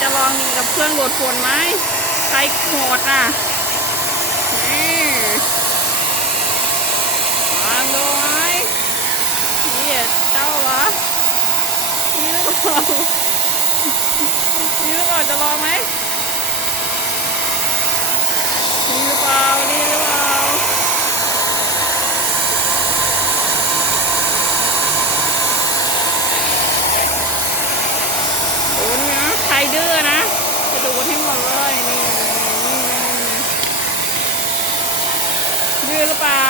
จะลองดีกับเครื่องดูดฝุ่นไหมใครโหดอ่ะนี่ลองดูไหมนี่เจ้าเหรอนี่หรือเปล่านี่หรือเปล่าจะลองไหมนี่หรือเปล่านี่หรือเปล่าโอ้นี่นะใครดื้อนะจะดูดให้หมดเลยนี่ดื้อหรือเปล่า